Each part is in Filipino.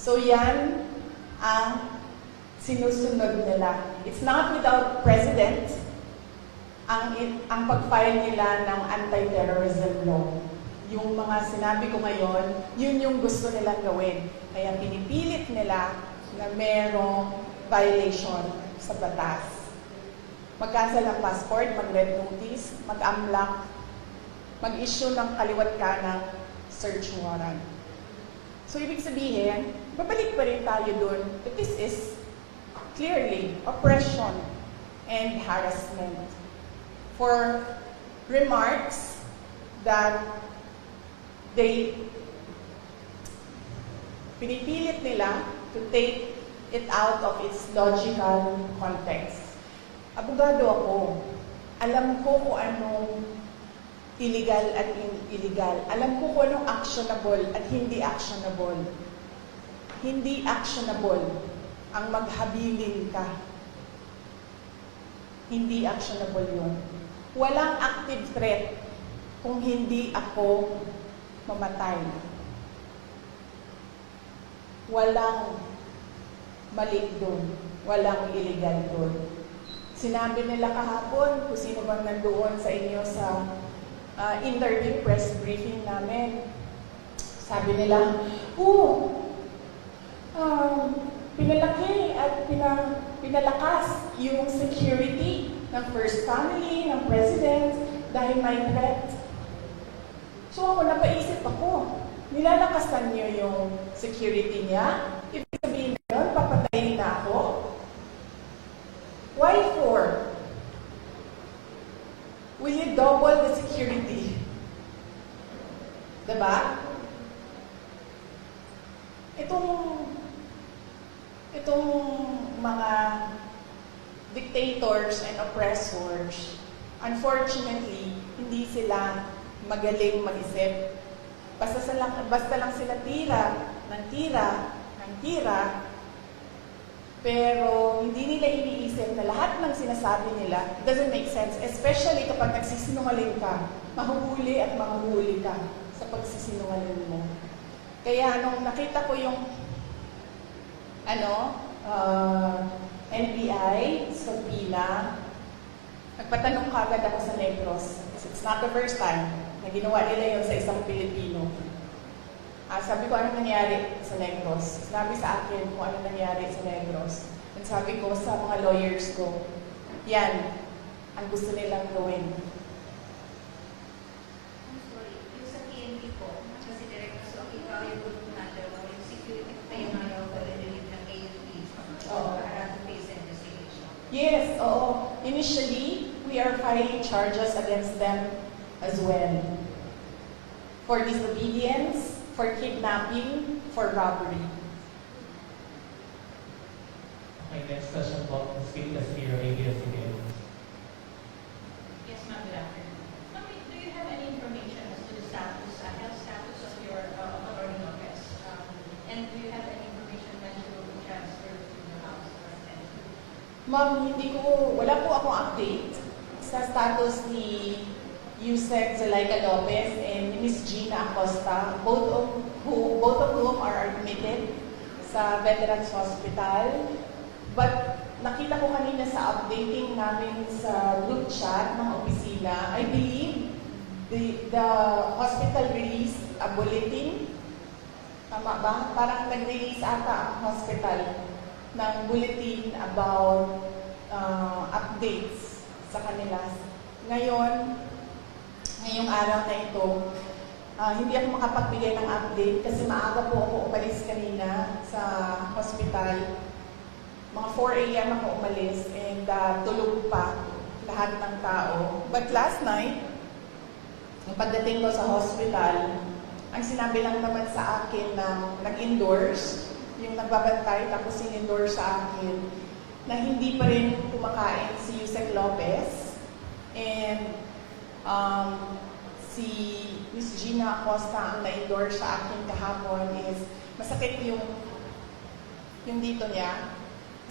So yan ang sinusunod nila. It's not without precedent ang pag-file nila ng anti-terrorism law. Yung mga sinabi ko ngayon, yun yung gusto nilang gawin. Kaya pinipilit nila na merong violation sa batas. Mag-cancel ng passport, mag-red notice, mag-amlak, mag-issue ng kaliwat kanang search warrant. So, ibig sabihin, babalik pa rin tayo dun that this is clearly oppression and harassment for remarks that pinipilit nila to take it out of its logical context. Abogado ako. Alam ko kung anong illegal at illegal. Alam ko kung anong actionable at hindi actionable. Hindi actionable ang maghabilin ka. Hindi actionable yun. Walang active threat kung hindi ako mamatay. Walang mali doon. Walang illegal doon. Sinabi nila kahapon kung sino bang nandoon sa inyo sa interview, press briefing namin. Sabi nila, pinalaki at pinalakas yung security ng First Family, ng President, dahil may threat. So ako, napaisip ako, nilalakasan niyo yung security niya? Ibig sabihin na yun, papatayin na ako? Why for? Will you double the security? Diba? Itong mga dictators and oppressors, unfortunately, hindi sila magaling mag-isip. Basta lang sila tira, pero hindi nila iniisip na lahat ng sinasabi nila doesn't make sense, especially kapag nagsisinungaling ka, mahuhuli at mahuhuli ka sa pagsisinungaling mo. Kaya nung nakita ko yung NBI sa Pila, nagpatanong kagad ako sa Negros. It's not the first time na ginawa nila yun sa isang Pilipino. Sabi ko, anong nangyari sa Negros? Sinabi sa akin kung anong nangyari sa Negros. And sabi ko sa mga lawyers ko, yan ang gusto nilang gawin. I'm sorry, yung sa PNP po, kasi direct so ikaw yung group natin, yung security kayo na yung pag-relieve ng AUP para to face investigation. Yes, oo. Initially, we are filing charges against them as well. For disobedience, for kidnapping, for robbery. My next question po, speak as your ABS-CBN. Yes, ma'am. Good afternoon. Ma'am, do you have any information as to the health status of your attorney office? And do you have any information when you will be transferred to the house or Senate? Ma'am, wala po akong update sa status ni Yusek Zulaika Lopez and Ms. Gina Acosta, both of whom are admitted sa Veterans Hospital. But nakita ko kanina sa updating namin sa group chat ng opisina, I believe the hospital released a bulletin. Tama ba? Parang nag-release ata ang hospital ng bulletin about updates sa kanila. Ngayong araw na ito, hindi ako makapagbigay ng update kasi maaga po ako umalis kanina sa hospital. Mga 4 a.m. ako umalis and tulog pa lahat ng tao. But last night, pagdating ko sa hospital, ang sinabi lang naman sa akin na nag-endorse, yung nagbabantay tapos in-endorse sa akin, na hindi pa rin kumakain si Yusek Lopez and si Ms. Gina Acosta ang na-endorse sa akin kahapon is masakit yung dito niya.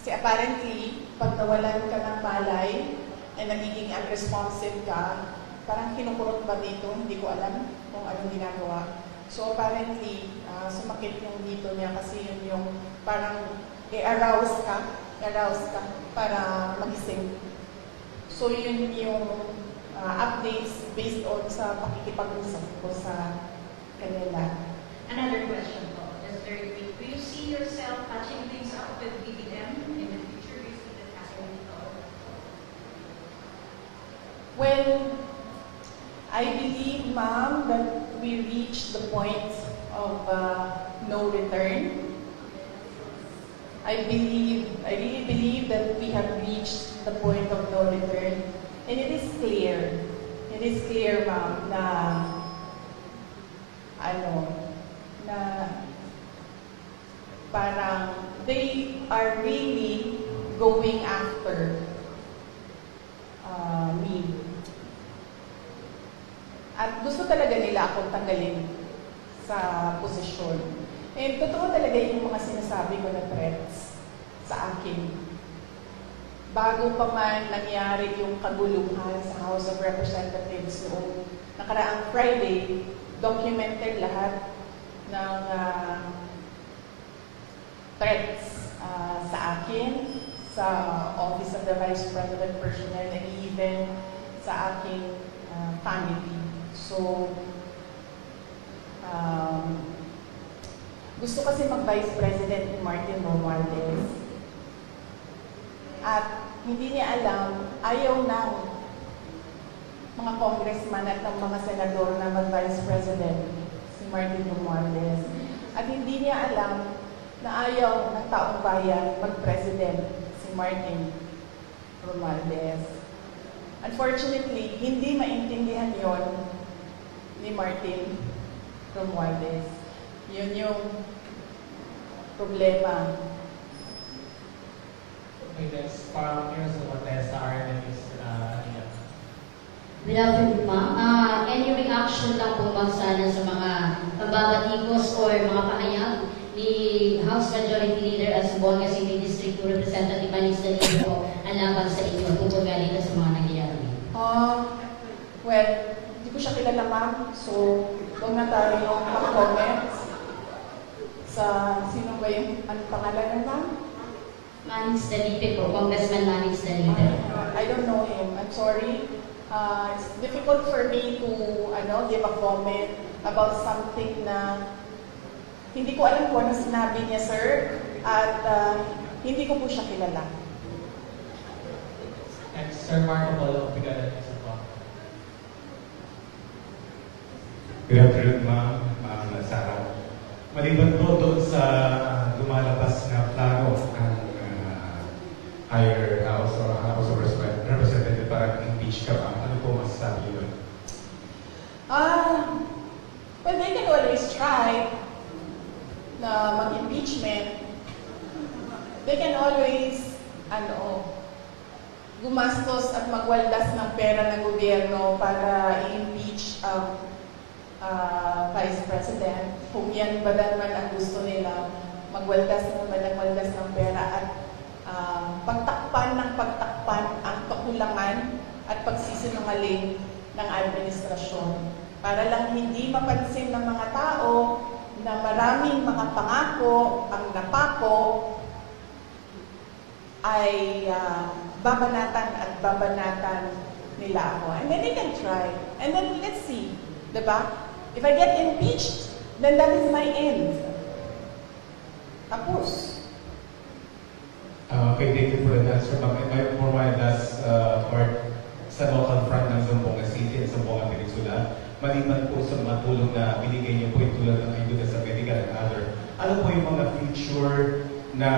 Kasi apparently, pag nawalan ka ng malay ay nagiging unresponsive ka, parang kinukurot ba dito, hindi ko alam kung anong ginagawa. So apparently, sumakit yung dito niya kasi yun yung parang i-arouse ka para magising. So yun yung updates based on sa pakikipag-usap ko sa kanila. Another question po, just very quick. Do you see yourself patching things up with BBM in the future? Do you see that happening at all? Well, I believe, ma'am, that we reached the point of no return. I really believe that we have reached the point of no return. And it is clear, ma'am, na parang they are really going after me. At gusto talaga nila akong tanggalin sa posisyon. And totoo talaga yung mga sinasabi ko na threats sa akin. Bago pa man nangyari yung kaguluhan sa House of Representatives noong nakaraang Friday, documented lahat ng threats sa akin, sa Office of the Vice President personnel, and even sa aking family. So, gusto kasi mag-Vice President ni Martin Romualdez. At hindi niya alam, ayaw ng mga congressman at ng mga senador na mag-Vice President si Martin Romualdez. At hindi niya alam na ayaw ng taong bayan mag-President si Martin Romualdez. Unfortunately, hindi maintindihan yon ni Martin Romualdez. Yun yung problema. Okay, next, from Heroes of Montesa, RNN is Ian. Good afternoon, ma'am. Any reaction lang po ma'am sana sa mga pambabatikos or mga pahayag ni House Majority Leader at Zamboanga City District 2 Representative Manis Dalito ang laban sa inyo tungkol ganito sa mga nangyayari? Well, hindi ko siya kilala, ma'am. So, huwag na tayo mag-comment sa sino ba yung pangalan ng ma'am? Manis Dalito po, Congressman Manis Dalito. I don't know him. I'm sorry. It's difficult for me to give a comment about something na hindi ko alam kung ano sinabi niya, sir. At hindi ko po siya kilala. Next, Sir Marco Polo, Brigada News po. Good afternoon, Ma'am Sarah. Maliban po doon sa lumalabas na plano ng higher house or House of Representative para impeach ka, ma'am, ano po masasabi niyo? Well, they can always try na mag-impeachment. They can always, gumastos at magwaldas ng pera ng gobyerno para i-impeach ang Vice President. Kung yan ba naman ang gusto nila, magwaldas ng pera at pagtakpan ang kakulangan at pagsisinungaling ng administrasyon. Para lang hindi mapansin ng mga tao na maraming mga pangako ang napako ay babanatan nila ako. And then they can try. And then let's see. Diba? If I get impeached, then that is my end. Tapos. Okay, thank you for the answer, ma'am. And for my last part, sa local front ng Zamboanga City at Zamboanga Peninsula, maliban po sa mga tulong na binigay niyo po yung tulad ng ayuda sa medical and other, ano po yung mga future na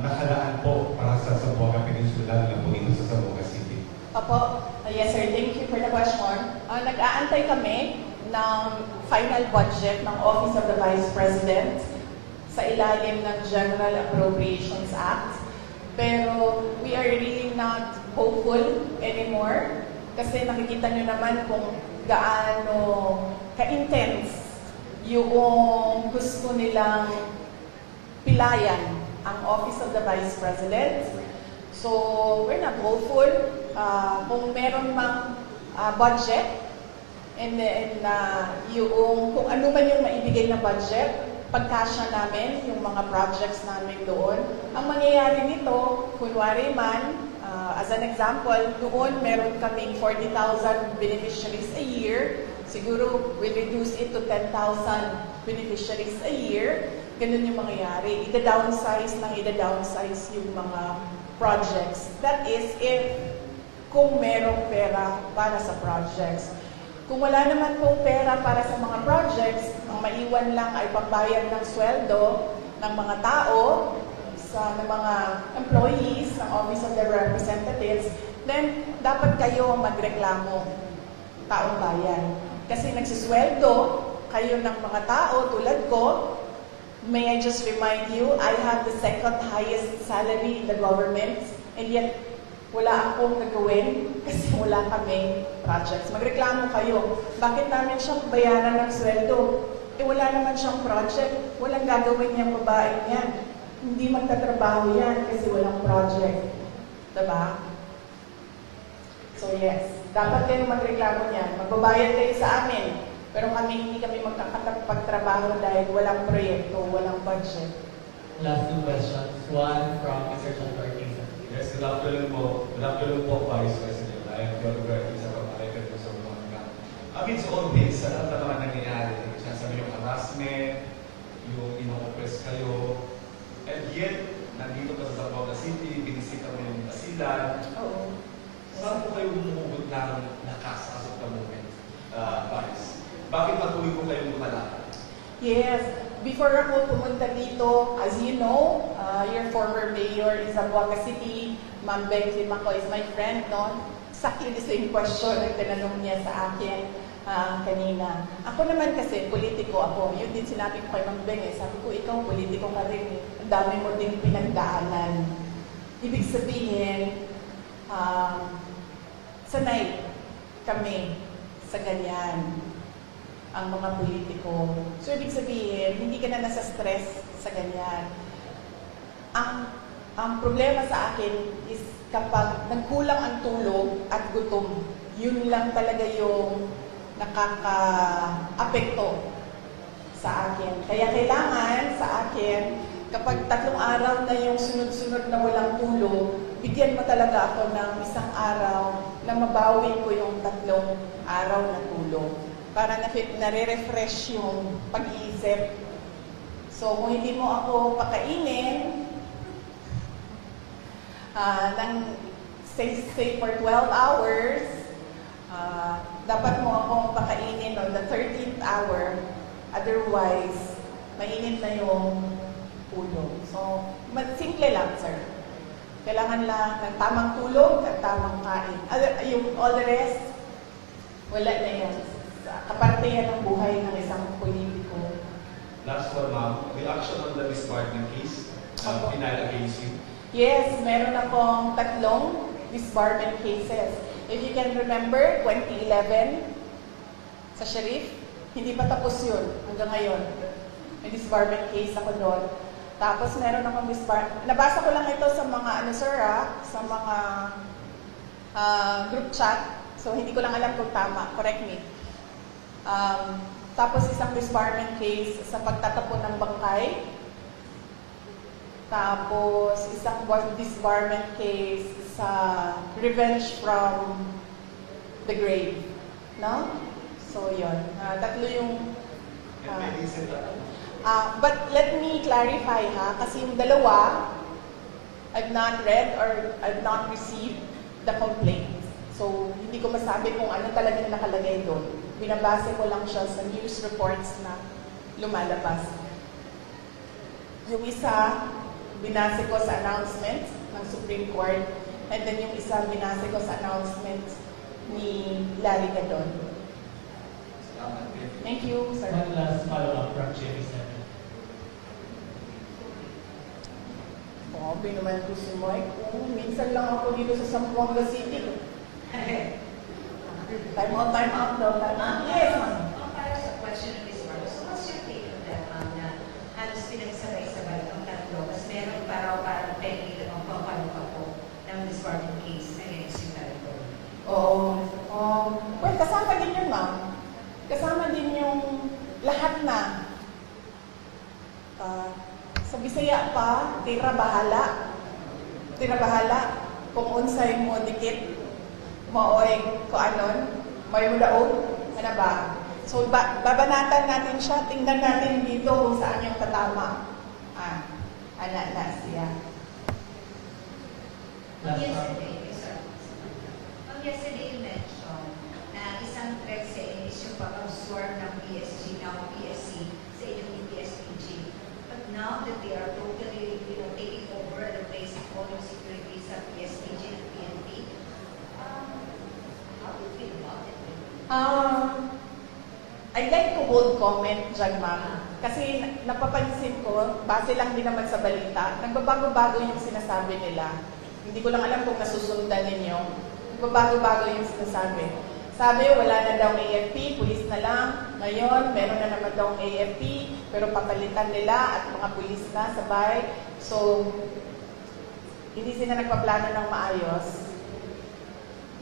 nakalaan po para sa Zamboanga Peninsula na po dito sa Zamboanga City? Opo. Yes, sir. Thank you for the question. Nag-aantay kami ng final budget ng Office of the Vice President sa ilalim ng General Appropriations Act. Pero we are really not hopeful anymore kasi nakikita nyo naman kung gaano ka-intense yung gusto nilang pilayan ang Office of the Vice President. So, we're not hopeful. Kung meron mang budget And then, yung, kung ano man yung maibigay na budget, pagkasya namin, yung mga projects namin doon. Ang mangyayari nito, kunwari man, as an example, doon meron kaming 40,000 beneficiaries a year. Siguro, we'll reduce it to 10,000 beneficiaries a year. Ganun yung mangyayari. Ida-downsize yung mga projects. That is, if kung merong pera para sa projects. Kung wala naman pong pera para sa mga projects, ang maiwan lang ay pambayad ng sweldo ng mga tao, ng mga employees ng Office of the Representatives, then dapat kayo magreklamo, taong bayan. Kasi nagsisweldo kayo ng mga tao tulad ko. May I just remind you, I have the second highest salary in the government, and yet wala akong nagawin kasi wala kaming projects. Magreklamo kayo. Bakit namin siyang bayaran ng sweldo? Wala naman siyang project. Walang gagawin niyang babae niyan. Hindi magtatrabaho yan kasi walang project. Diba? So yes, dapat kayo magreklamo niyan. Magbabayad kayo sa amin. Pero hindi kami magkakapagtrabaho dahil walang proyekto, walang budget. Last two questions. One from Mr. John Ortiz. Yes, good afternoon po. Good afternoon po, Vice President. I am John Ortiz from American sa Buanga. Amidst all this, sa lahat na naman nangyayari, sinasabi yung harassment, yung ino-oppress kayo, and yet, nandito ka sa Zamboanga City, binisita mo yung asilan. Oo. Saan po kayo bumuhugot ng lakas as of the moment, Vice? Bakit patuloy po kayong lumalakad? Yes. Before ako pumunta dito, as you know, your former mayor in Zamboanga City, Ma'am Beng Limaco is my friend, no? Exactly the same question ang tinanong niya sa akin kanina. Ako naman kasi, politiko ako. Yun din sinabi ko kay Ma'am Beng, sabi ko, ikaw politiko ka rin. Ang dami mo din pinagdaanan. Ibig sabihin, sanay kami sa ganyan ang mga politiko. So, ibig sabihin, hindi ka na nasa stress sa ganyan. Ang problema sa akin is kapag nagkulang ang tulog at gutom, yun lang talaga yung nakaka-apekto sa akin. Kaya kailangan sa akin, kapag 3 araw na yung sunod-sunod na walang tulog, bigyan mo talaga ako ng 1 araw na mabawi ko yung 3 araw na tulog. Para nare-refresh yung pag-iisip. So, kung hindi mo ako pakainin say for 12 hours, dapat mo akong pakainin on the 13th hour. Otherwise, mainit na yung ulo. So, simple lang, sir. Kailangan lang ng tamang tulog at tamang kain. Yung all the rest, wala na yan. Kaparte yan ng buhay ng isang politiko. Last one, ma'am. Reaction on the disbarment case final against you? Yes, meron akong 3 disbarment cases. If you can remember, 2011, sa Sheriff, hindi pa tapos yun hanggang ngayon. May disbarment case ako doon. Tapos meron akong disbarment. Nabasa ko lang ito sa mga, sa mga group chat. So, hindi ko lang alam kung tama. Correct me. Tapos isang disbarment case sa pagtatapon ng bangkay. Tapos isang disbarment case sa revenge from the grave. No? So, yun. 3 yung... but let me clarify kasi yung 2, I've not read or I've not received the complaint. So, hindi ko masabi kung ano talagang nakalagay doon. Binabase ko lang siya sa news reports na lumalabas. Yung isa, binase ko sa announcement ng Supreme Court, and then yung isa, binase ko sa announcement ni Larry Gadon. Thank you, sir. One last follow-up from Jimmy Seven. Grabe naman ito si Mike. Minsan lang ako dito sa Zamboanga City. Time out daw. Yes, ma'am. Para sa question of Ms. Marcos, so what's your take on that, ma'am, na halos pinagsabay-sabay ang 3, tapos meron parang pending ang pampalupa po ng disbarment case against yung territory? Oo. Well, kasama din yun, ma'am. Kasama din yung lahat na. Sa Bisaya pa, tira bahala. Tira bahala. Kung unsay mo dikit, maoy ko anon, may mo daog, ano ba? So, babanatan natin siya, tingnan natin dito kung saan yung tatama. Anak na siya. Yesterday you mentioned na isang threat sa inyo is yung pag-absorb ng PSG, ng PSC sa inyong PSPG. But now that they are totally, taking over and replacing all yung security sa PSPG and PNP, how do you feel about it? I'd like to hold comment dyan, ma'am. Kasi napapansin ko, base lang din naman sa balita, nagbabago-bago yung sinasabi nila. Hindi ko lang alam kung nasusundan ninyo. Nagbabago-bago yung sinasabi. Sabi, wala na daw AFP, pulis na lang. Ngayon, meron na naman daw AFP, pero papalitan nila at mga pulis na sabay. So, hindi sila nagpaplano ng maayos.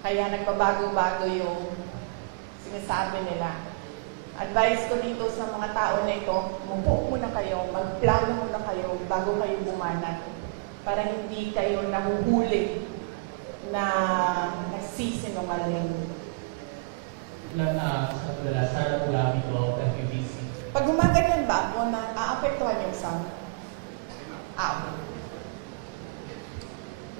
Kaya nagbabago-bago yung sinasabi nila. Advice ko dito sa mga tao na ito, mupo muna kayo, magplano muna kayo bago kayo bumanat para hindi kayo nahuhuli na nagsisinungaling. Sa tulala, Sara Ulami po, FUBC. Pag gumaganyan ba ako, aapektuhan yung sound? Okay.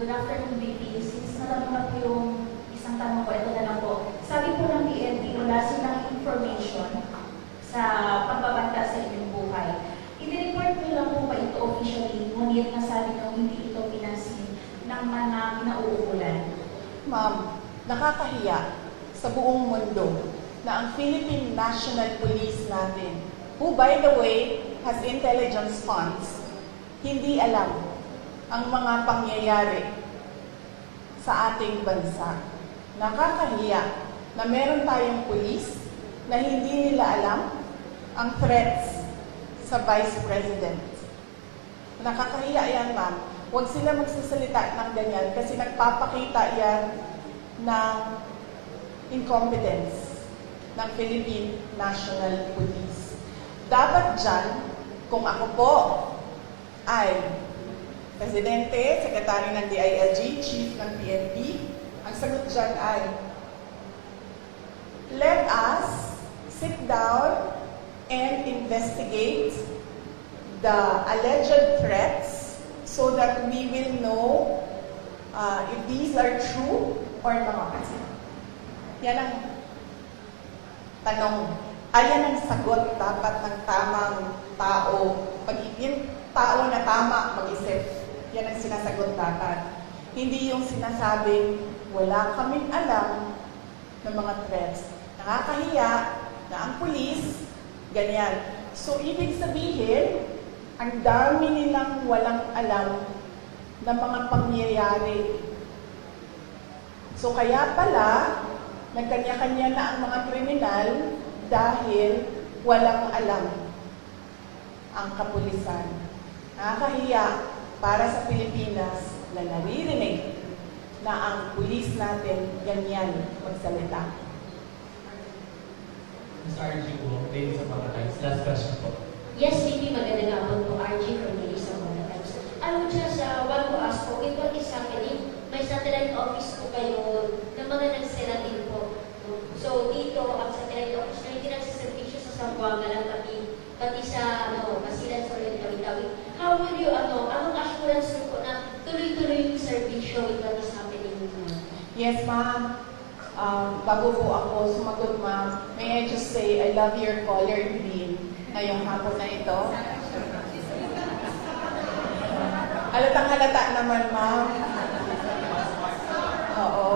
Good afternoon, VP. Since natanong po yung isang tanong ko, ito na lang po. Sabi po ng PNP, wala silang information sa pagbabanta sa inyong buhay. I-report nyo lang po ba ito officially, ngunit nasabi nyo hindi ito pinansin ng mga kinauukulan? Ma'am, nakakahiya sa buong mundo na ang Philippine National Police natin, who by the way has intelligence funds, hindi alam ang mga pangyayari sa ating bansa. Nakakahiya na meron tayong police na hindi nila alam ang threats sa Vice President. Nakakahiya yan, ma'am. Huwag sila magsasalita ng ganyan kasi nagpapakita yan ng incompetence ng Philippine National Police. Dapat dyan, kung ako po ay Presidente, Sekretary ng DILG, Chief ng PNP, ang sagot dyan ay, let us sit down and investigate the alleged threats so that we will know if these are true or not. Yan ang tanong. Ayan ang sagot dapat ng tamang tao. Pag yung tao na tama mag-isip, yan ang sinasagot dapat. Hindi yung sinasabing wala kaming alam ng mga threats. Nakakahiya na ang pulis, ganyan. So, ibig sabihin, ang dami nilang walang alam ng mga pangyayari. So, kaya pala, nagkanya-kanya na ang mga kriminal dahil walang alam ang kapulisan. Nakakahiya para sa Pilipinas na naririnig na ang pulis natin ganyan magsalita. Ms. RG po, ladies of mga times. Last question po. Yes, VP, magandang hapon po. RG from the Lisa Times. I would just want to ask po, with what is happening, may satellite office po kayo ng mga nagsira din po. So dito, ang satellite office na hindi nagsiservisyo sa Zamboanga lang pati sa Basilan sa Tawi-Tawi. How will you, anong assurance po na tuloy-tuloy yung servisyo with what is happening? Yes, ma'am. Bago po ako sumagot, ma'am, may I just say, I love your color green ngayong hapon na ito. Halatang halata naman, ma'am. Oo.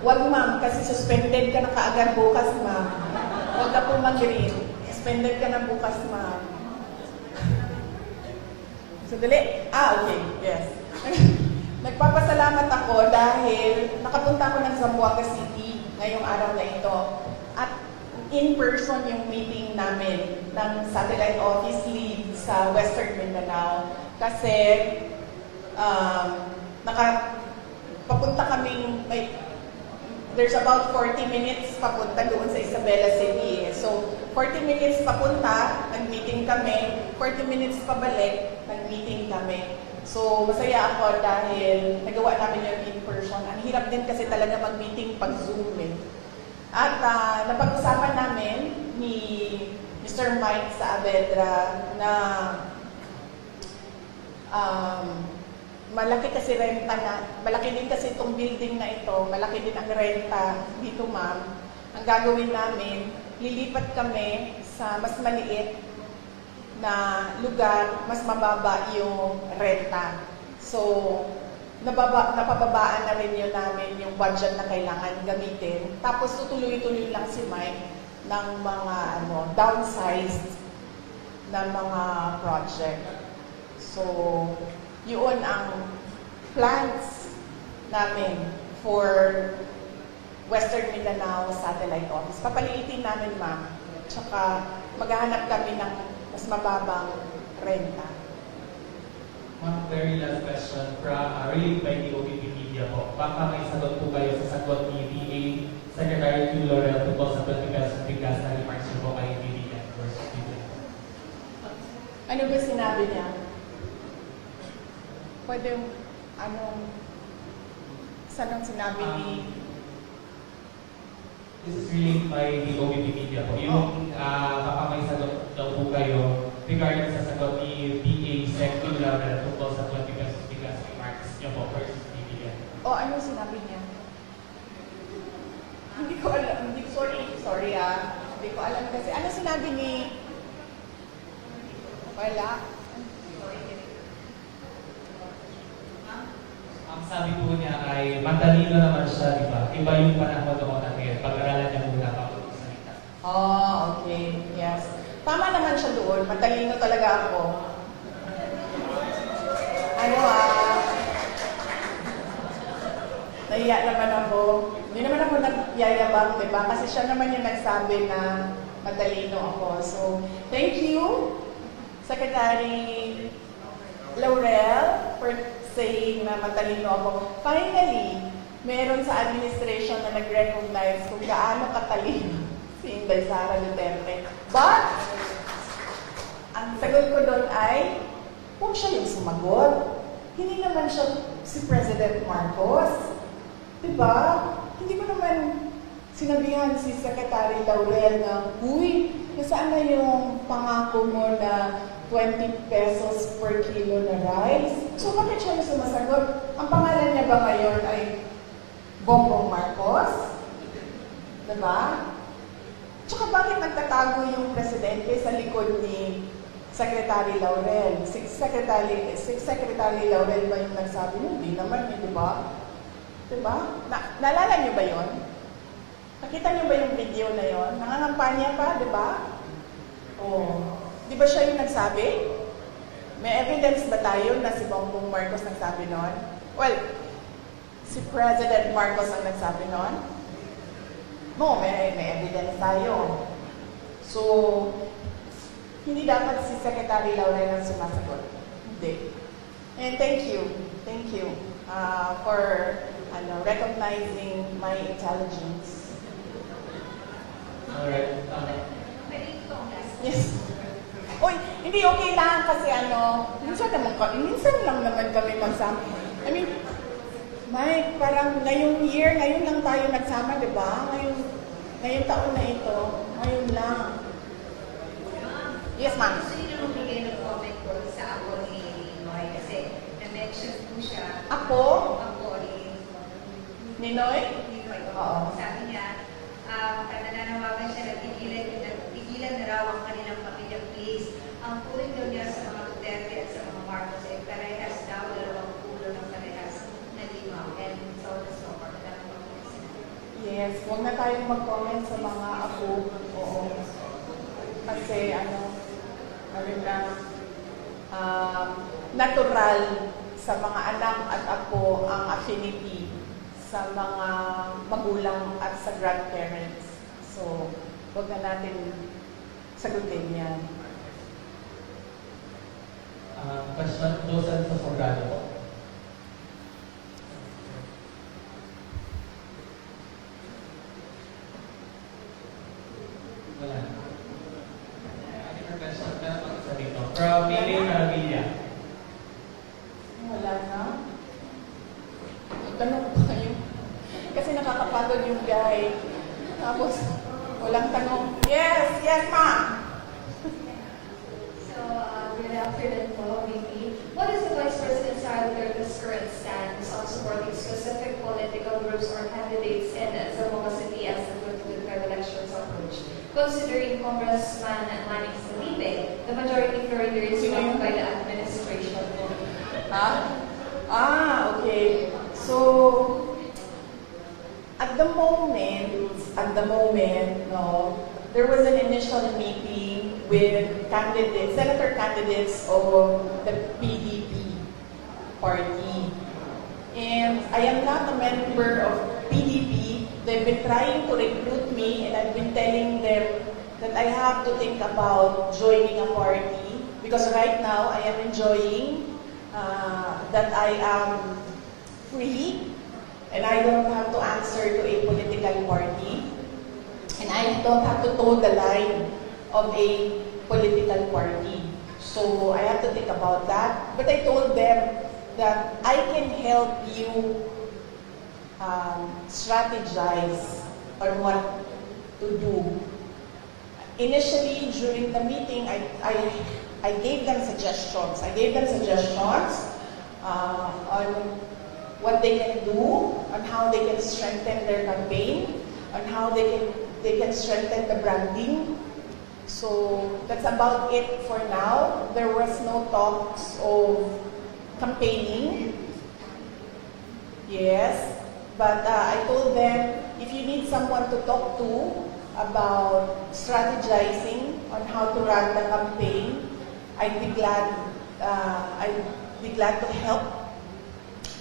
Wag, ma'am, kasi suspended ka na kaagad bukas, ma'am. Huwag ka po mag-green. Suspended ka na bukas, ma'am. Sandali. Okay. Yes. Nagpapasalamat ako dahil nakapunta ako ng Zamboanga City ngayong araw na ito. At in person yung meeting namin ng satellite office lead sa Western Mindanao. Kasi papunta kaming, there's about 40 minutes papunta doon sa Isabela City. So, 40 minutes papunta, nag-meeting kami. 40 minutes pabalik, nag-meeting kami. So, masaya ako dahil nagawa namin yung in person. Ang hirap din kasi talaga mag-meeting pag Zoom eh. At napag-usapan namin ni Mr. Mike Saavedra na malaki kasi renta na, malaki din kasi itong building na ito, malaki din ang renta dito ma'am. Ang gagawin namin, lilipat kami sa mas maliit na lugar, mas mababa yung renta. So, napababaan na rin yun namin yung budget na kailangan gamitin. Tapos tutuloy-tuloy lang si Mike ng mga downsized na mga project. So, yun ang plans namin for Western Mindanao Satellite Office. Papaliitin namin, ma'am. Tsaka maghahanap kami ng mas mababang renta. One very last question from related by the OPP Media po. Baka may sagot po kayo sa sagot ni DA Secretary Q. Laurel tungkol sa 20 pesos bigas na remarks niyo po kay BBM versus BBM. Ano ba sinabi niya? Pwede, saan ang sinabi ni... This is related by the OPP Media po. Yung baka may sagot daw po kayo regarding sa sagot ni DA Sec. Q. Laurel tungkol sa 20 pesos bigas remarks niyo po versus BBM. O, ano sinabi niya? Hindi ko alam. Sorry Hindi ko alam kasi. Ano sinabi ni... Wala. Ang sabi po niya ay matalino naman siya, di ba? Iba yung panahon noon natin. Pag-aralan niya muna bago magsalita. Oh, okay. Yes. Tama naman siya doon. Matalino talaga ako. Nahiya naman ako. Hindi naman ako nagyayabang, di ba? Kasi siya naman yung nagsabi na matalino ako. So, thank you, Secretary Laurel, for saying na matalino ako. Finally, meron sa administration na nag-recognize kung gaano katalino si Inday Sara Duterte. But, ang sagot ko doon ay, huwag siya yung sumagot. Hindi naman siya si President Marcos. Diba? Hindi ko naman sinabihan si Secretary Laurel na, uy, nasaan na yung pangako mo na 20 pesos per kilo na rice? So, bakit siya yung sumasagot? Ang pangalan niya ba ngayon ay Bongbong Marcos? Diba? Tsaka bakit nagtatago yung presidente sa likod ni Secretary Laurel? Si Secretary Laurel ba yung nagsabi? Hindi naman, di ba? Diba? Naalala niyo ba yon? Nakita niyo ba yung video na yon? Nangangampanya pa, di ba? Oh. Di ba siya yung nagsabi? May evidence ba tayo na si Bongbong Marcos nagsabi nun? Well, si President Marcos ang nagsabi nun? No, may evidence tayo. So, hindi dapat si Secretary Laurel ang sumasagot. Hindi. And thank you for recognizing my intelligence. Alright. Yes. Uy, hindi okay lang kasi minsan lang naman kami magsama. I mean, Mike, parang ngayon lang tayo nagsama, di ba? Ngayong taon na ito, ngayon lang. Yes, ma'am. Gusto niyo nung bigay ng comment ko sa ako ni Noy kasi na-mention po siya. Ako? Ako ni Ninoy? Noy. Oo. Sabi niya, nananawagan siya na tigilan na raw ang kanilang pamilya, please. Ang point daw niya sa mga Duterte at sa mga Marcos ay parehas daw, dalawang pulo ng parehas na limaw. And so on and so forth. Yes, huwag na tayong mag-comment sa mga apo. Oo. Kasi natural sa mga anak at apo ang affinity sa mga magulang at sa grandparents. So, huwag na natin sagutin yan. Question, Joseph Sosogrado po. napagod yung guy. Tapos, walang tanong. Yes, yes, ma'am. So, good afternoon po, VP. What is the Vice President Salvador's current stance on supporting specific political groups or candidates in Zamboanga City as the 2025 elections approach? Considering Congressman Manny Felipe, the majority floor leader is won by the administration. Okay. So, at the moment, no, there was an initial meeting with candidates, senator candidates of the PDP party. And I am not a member of PDP. They've been trying to recruit me, and I've been telling them that I have to think about joining a party because right now I am enjoying that I am free and I don't have to answer to a political party and I don't have to toe the line of a political party. So I have to think about that. But I told them that I can help you strategize on what to do. Initially, during the meeting, I gave them suggestions. I gave them suggestions on what they can do, on how they can strengthen their campaign, on how they can strengthen the branding. So that's about it for now. There was no talks of campaigning. Yes, but I told them if you need someone to talk to about strategizing on how to run the campaign, I'd be glad to help.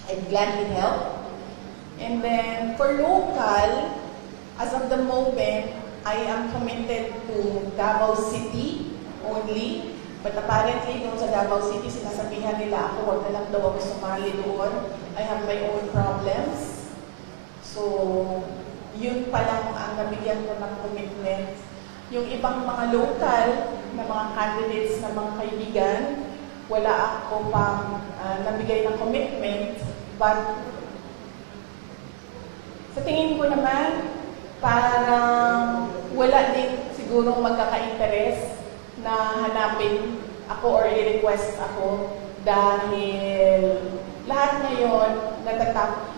I'd gladly help. And then for local, as of the moment, I am committed to Davao City only. But apparently, doon sa Davao City, sinasabihan nila ako, wag na lang daw ako sumali doon. I have my own problems. So, yun pa lang ang nabigyan ko ng commitment. Yung ibang mga local na mga candidates na mga kaibigan, wala ako pang nabigay ng commitment. But, sa tingin ko naman, parang wala din sigurong magkaka-interest na hanapin ako or i-request ako dahil lahat ngayon natatap.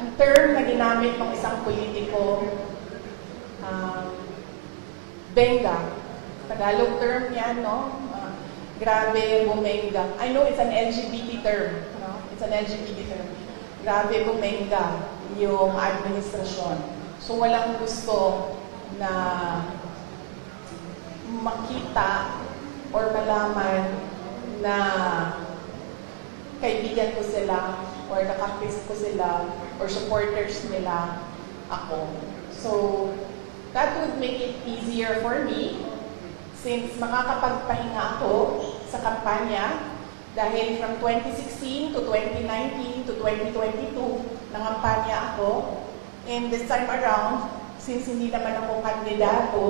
Ang term na ginamit ng isang politiko, benga. Tagalog term yan, no? Grabe, bumenga. I know it's an LGBT term. No? It's an LGBT term. Grabe, bumenga yung administrasyon. So, walang gusto na makita or malaman na kaibigan ko sila or nakampis ko sila or supporters nila ako. So, that would make it easier for me since makakapagpahinga ako sa kampanya dahil from 2016 to 2019 to 2022 nangampanya ako. And this time around, since hindi naman ako kandidato,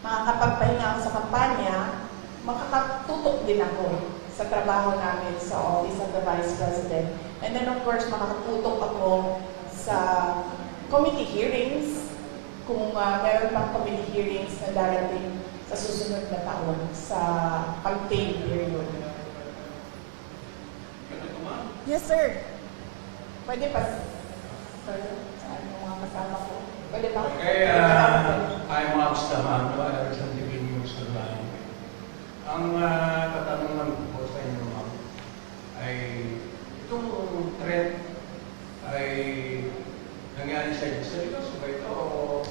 makakapagpahinga ako sa kampanya, makakatutok din ako sa trabaho namin sa Office of the Vice President. And then of course, makakatutok ako sa committee hearings, kung mayroon pang committee hearings na darating sa susunod na taon sa campaign period. Yes, sir. Pwede pa, sir, sa mga kasama ko. Pwede ba? Okay, I'm Max Daman, representative TV News Online. Ang katanungan ko sa inyo, ma'am, ay itong threat ay nangyari sa inyo. Seryoso ba ito o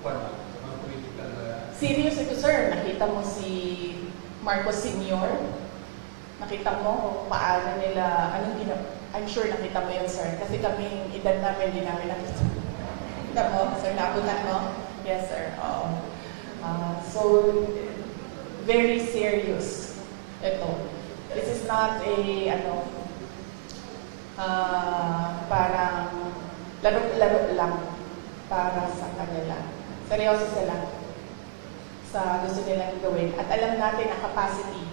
wala? Mga political... Serious ito, sir. Nakita mo si Marcos Sr. Nakita mo kung paano nila, anong I'm sure nakita mo yun, sir. Kasi kami, edad namin, hindi namin nakita. Nakita mo, sir, naabutan mo? Yes, sir. Oo. So, very serious ito. This is not a, parang laro-laro lang para sa kanila. Seryoso sila sa gusto nilang gawin. At alam natin ang capacity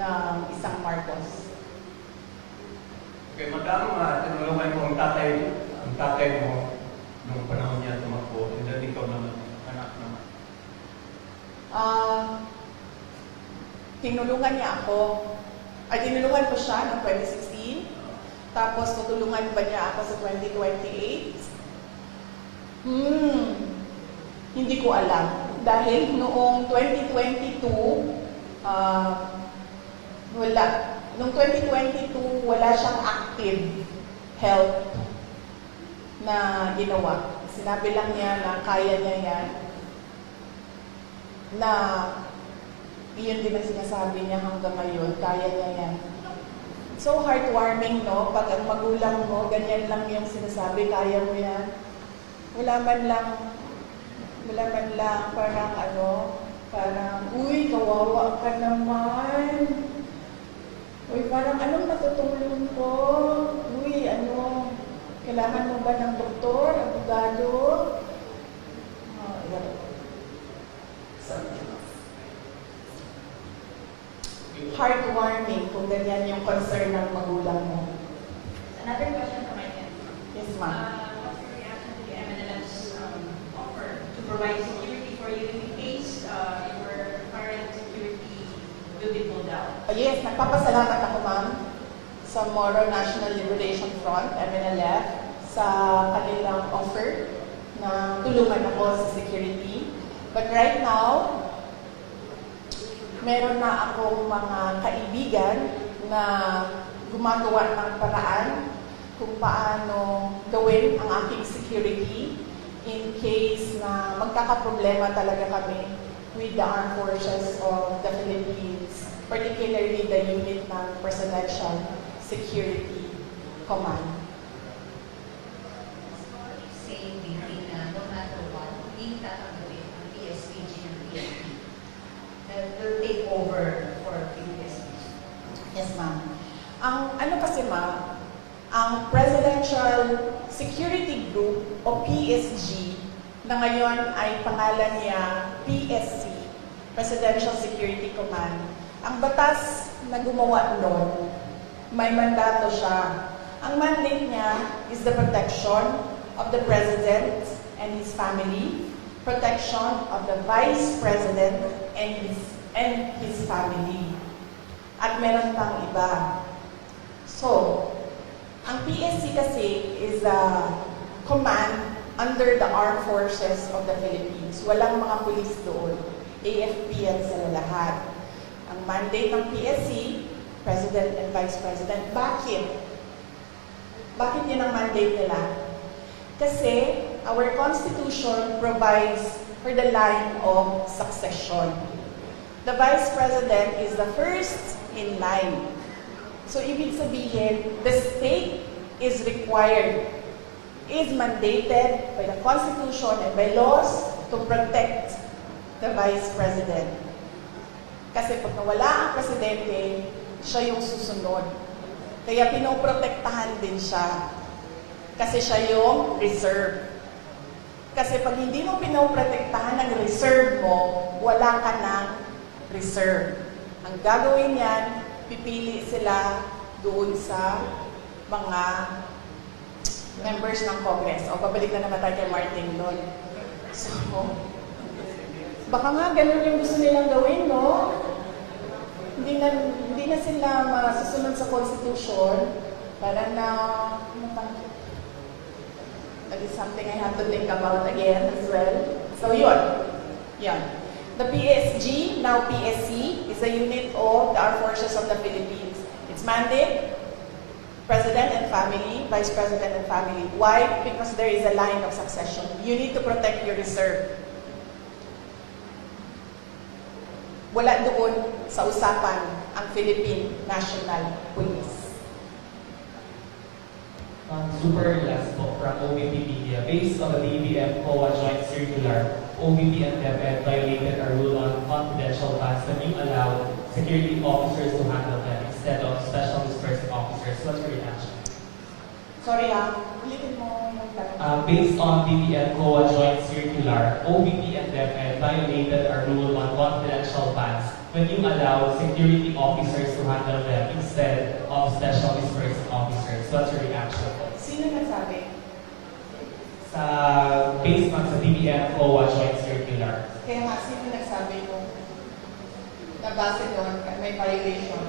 ng isang Marcos. Okay, madam, tinulungan ko ang tatay ang tatay mo nung panahon niya tumakbo, and then ikaw naman, anak naman. Tinulungan niya ako. Tinulungan ko siya noong 2016. Tapos tutulungan ba niya ako sa 2028? Hindi ko alam. Dahil noong 2022, wala. Noong 2022, wala siyang active health na ginawa. Sinabi lang niya na kaya niya yan. Na iyon din ang sinasabi niya hanggang ngayon, kaya niya yan. So heartwarming, no? Pag ang magulang mo, ganyan lang yung sinasabi, kaya mo yan. Wala man lang, parang, uy, kawawa ka naman. Uy, parang, anong natutulong ko? Uy, kailangan mo ba ng doktor, abogado? Heartwarming kung ganyan yung concern ng magulang mo. Another question from my end. Yes, ma'am. What's your reaction to the MNLF's offer to provide security for you in case your current security will be pulled out? Yes, nagpapasalamat ako, ma'am, sa Moro National Liberation Front, MNLF, sa kanilang offer na tulungan ako sa security. But right now, meron na akong mga kaibigan na gumagawa ng paraan kung paano gawin ang aking security in case na magkakaproblema talaga kami with the armed forces of the Philippines, particularly the unit ng Presidential Security Command. Saying between no matter what, hindi tatanggapin ang PSPG ng PSP. That will take over for PSPG. Yes, ma'am. Ang Presidential Security Group o PSG na ngayon ay pangalan niya PSC, Presidential Security Command. Ang batas na gumawa noon, may mandato siya. Ang mandate niya is the protection of the President and his family, protection of the Vice President and his family. At meron pang iba. So, ang PSC kasi is a command under the Armed Forces of the Philippines. Walang mga pulis doon. AFP yan sa lahat. Ang mandate ng PSC, President and Vice President. Bakit? Bakit yun ang mandate nila? Kasi our Constitution provides for the line of succession. The Vice President is the first in line. So, ibig sabihin, the state is required, is mandated by the Constitution and by laws to protect the Vice President. Kasi pag nawala ang Presidente, siya yung susunod. Kaya pinoprotektahan din siya. Kasi siya yung reserve. Kasi pag hindi mo pinoprotektahan ang reserve mo, wala ka ng reserve. Ang gagawin yan, pipili sila doon sa mga members ng Congress. O, pabalik na naman tayo kay Martin doon. So, baka nga ganun yung gusto nilang gawin, no? Hindi na sila masusunod sa Constitution. Para na, that is something I have to think about again as well. So, yun. Yan. The PSG, now PSC, is a unit of the Armed Forces of the Philippines. Its mandate, President and family, Vice President and family. Why? Because there is a line of succession. You need to protect your reserve. Wala doon sa usapan ang Philippine National Police. Super last po from OVP Media. Based on the DBM COA Joint Circular, OVP and DepEd violated a rule on confidential funds when you allowed security officers to handle them instead of special dispersing officers. What's your reaction? Sorry ulitin mo yung tanong. Based on DBM COA Joint Circular, OVP and DepEd violated a rule on confidential funds when you allowed security officers to handle them instead of special dispersing officers. What's your reaction? Sino nagsabi? sa based on sa DBM COA joint circular. Kaya nga, sino nagsabi mo na base doon may violation?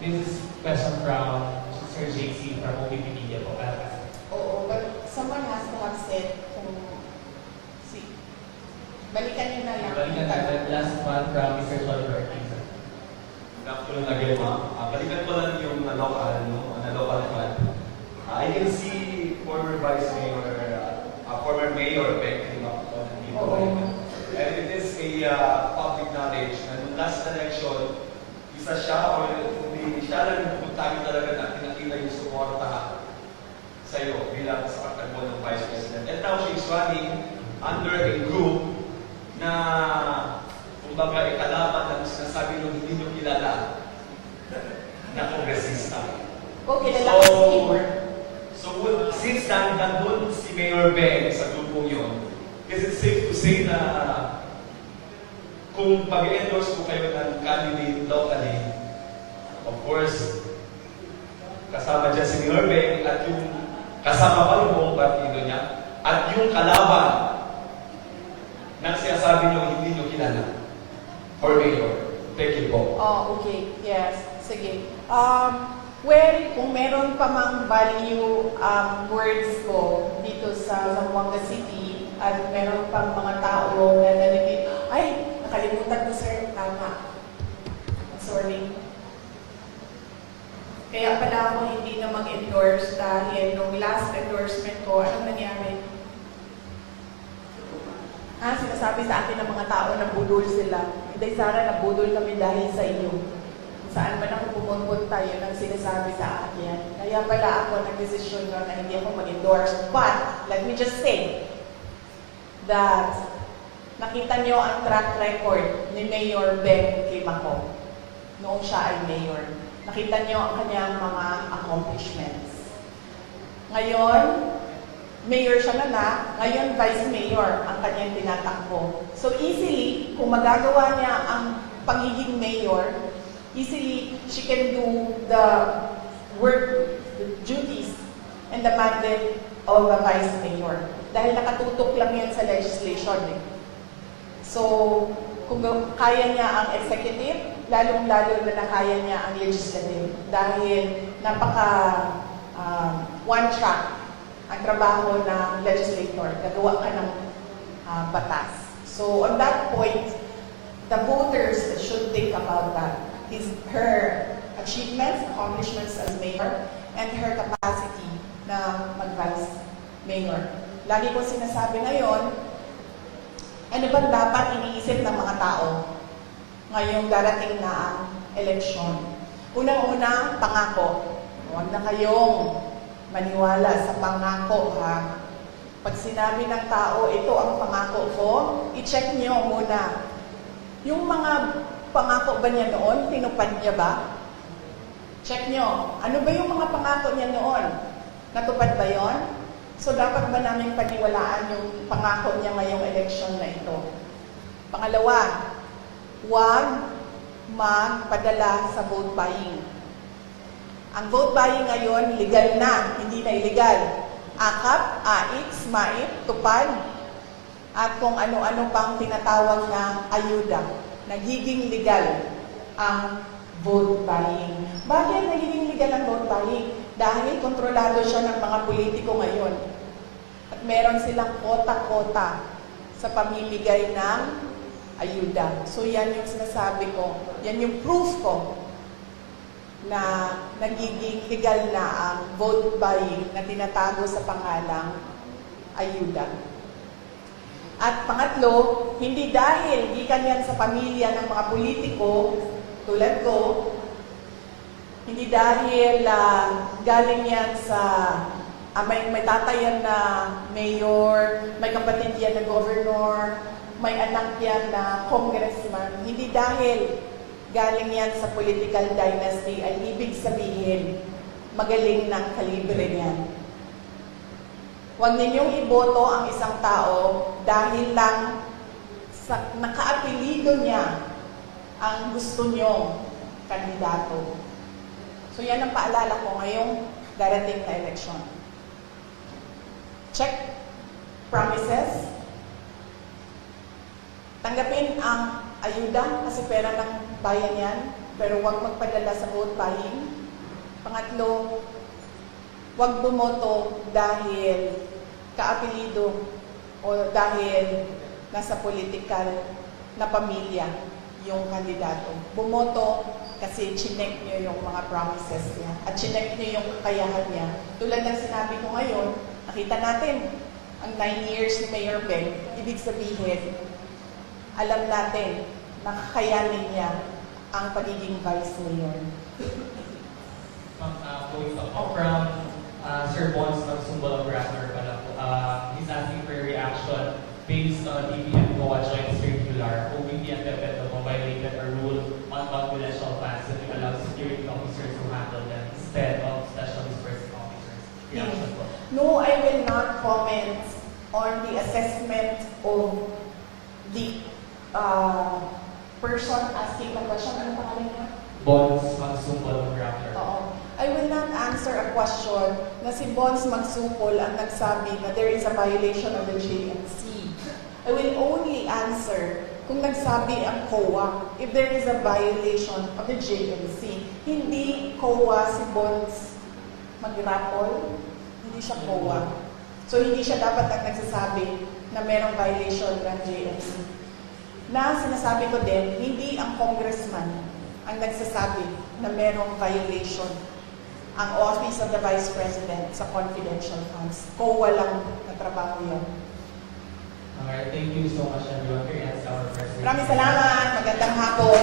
This is question from Sir JC from OPP Media po. Oo, but someone has to have said kung balikan nyo na lang. Balikan natin last one from Mr. Soliver Ortiz. Good afternoon again, ma'am. Balikan ko lang yung local fund. I can see former Vice Mayor, former Mayor Beck dito. Oo. And it is a public knowledge na nung last election, isa siya or hindi siya lang yung tayo talaga na pinakita yung suporta sa iyo bilang sa pagtakbo ng Vice President. And now she's running under a group na kumbaga ikalaban ng sinasabi nung hindi nyo kilala na kongresista. O, kilala ko si Igor. So since nandun si Mayor Beng sa grupong yun, is it safe to say na kung pag-endorse mo kayo ng candidate locally, of course, kasama dyan si Mayor Beng at yung kasama pa yung buong partido niya at yung kalaban na sinasabi nyo hindi nyo kilala for Mayor. Thank you po. Oh, okay. Yes. Sige. Well, kung meron pa mang value words ko dito sa Zamboanga City at meron pang mga tao na nalipit, ay, nakalimutan ko sir, tama. Sorry. Kaya pala ako hindi na mag-endorse dahil nung last endorsement ko, anong nangyari? Sinasabi sa akin ng mga tao na budol sila. Hindi, Sarah, nabudol kami dahil sa iyo. Saan man ako pumunta, yun ang sinasabi sa akin. Kaya pala ako nag-desisyon na hindi ako mag-endorse. But, let me just say that nakita niyo ang track record ni Mayor Ben Climaco noong siya ay mayor. Nakita niyo ang kanyang mga accomplishments. Ngayon, mayor siya na, ngayon vice mayor ang kanyang tinatakbo. So easily, kung magagawa niya ang pagiging mayor, easily she can do the work, the duties, and the mandate of a vice mayor. Dahil nakatutok lang yan sa legislation. So, kung kaya niya ang executive, lalong-lalo na nakaya niya ang legislative. Dahil napaka one track ang trabaho ng legislator. Gagawa ka ng batas. So, on that point, the voters should think about that. Her achievements, accomplishments as mayor, and her capacity na mag-vice mayor. Lagi ko sinasabi ngayon, ano ba dapat iniisip ng mga tao ngayong darating na ang eleksyon? Unang-una, pangako. Huwag na kayong maniwala sa pangako, ha? Pag sinabi ng tao, ito ang pangako ko, i-check nyo muna. Yung mga pangako ba niya noon? Tinupad niya ba? Check nyo. Ano ba yung mga pangako niya noon? Natupad ba yon? So, dapat ba namin paniwalaan yung pangako niya ngayong election na ito? Pangalawa, huwag magpadala sa vote buying. Ang vote buying ngayon, legal na, hindi na illegal. Akap, AIT, SMAIT, tupad, at kung ano-ano pang tinatawag na ayuda. Nagiging legal ang vote buying. Bakit nagiging legal ang vote buying? Dahil kontrolado siya ng mga politiko ngayon. At meron silang kota-kota sa pamimigay ng ayuda. So yan yung sinasabi ko. Yan yung proof ko na nagiging legal na ang vote buying na tinatago sa pangalang ayuda. At pangatlo, hindi dahil gikan yan sa pamilya ng mga politiko tulad ko, hindi dahil galing yan sa may tatay yan na mayor, may kapatid yan na governor, may anak yan na congressman. Hindi dahil galing yan sa political dynasty ay ibig sabihin magaling ng kalibre yan. Huwag ninyong iboto ang isang tao dahil lang sa nakaapelido niya ang gusto nyong kandidato. So yan ang paalala ko ngayong darating na eleksyon. check promises, tanggapin ang ayuda kasi pera ng bayan yan, pero huwag magpadala sa vote buying. Pangatlo, huwag bumoto dahil kaapelido o dahil nasa political na pamilya yung kandidato. Bumoto kasi chinek niyo yung mga promises niya at chinek niyo yung kakayahan niya. Tulad ng sinabi ko ngayon, nakita natin ang 9 years ni Mayor Ben, ibig sabihin, alam natin na kakayanin niya ang pagiging vice mayor. Going from Sir Bonds Magsumbol of Raptor pala po. He's asking for a reaction based on DBM COA joint circular. OVP and PEPETO violated a rule on confidential funds that will allow security officers to handle them instead of special dispersing officers. Reaction po. No, I will not comment on the assessment of the person asking the question. Ano pangalan niya? Bonds Magsumbol of Raptor. Oo. I will not answer a question na si Bonds Magsupol ang nagsabi na there is a violation of the JNC. I will only answer kung nagsabi ang COA if there is a violation of the JNC. Hindi COA si Bonds Magrapol, hindi siya COA. So hindi siya dapat ang nagsasabi na merong violation ng JNC. Na sinasabi ko din, hindi ang congressman ang nagsasabi na merong violation ang Office of the Vice President sa confidential funds. COA lang na trabaho yun. Alright, thank you so much everyone for your answer our first. Maraming salamat. Magandang hapon.